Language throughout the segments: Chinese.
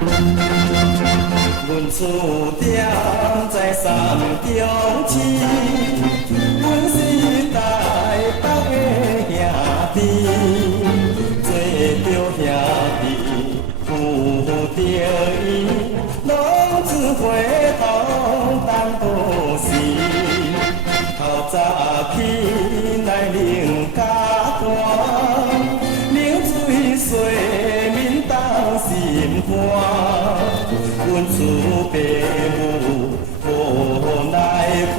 阮厝埕在三中市，阮是台北的兄弟，做着兄弟，负着伊，拢只回头当作是。透早起来啉咖汗，冷水洗面当心肝。阮厝爸母无来看，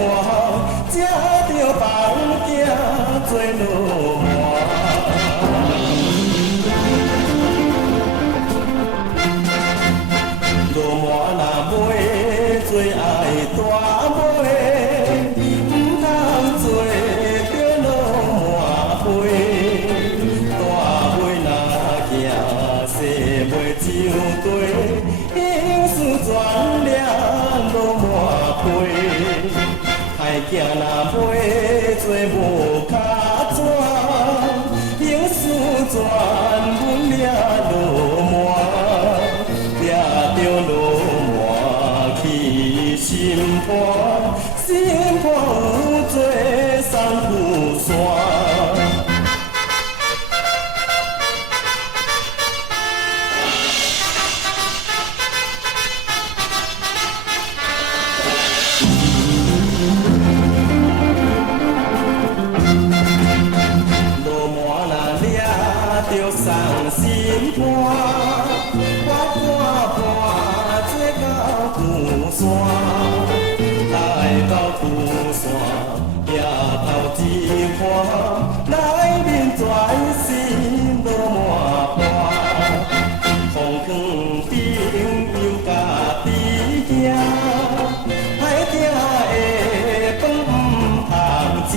才着房囝做落满。落满若买做爱大买，毋通做着落满杯。大买若行细买酒堆。全了落满杯，害囝若买做无卡纸，情事全阮了落满，掠着落满去心肝，心肝有做送富山。着送心肝，我看伴做到富山，来到富山也头一看，内面全是落满盘，风光顶有家己行，歹听的饭毋通食。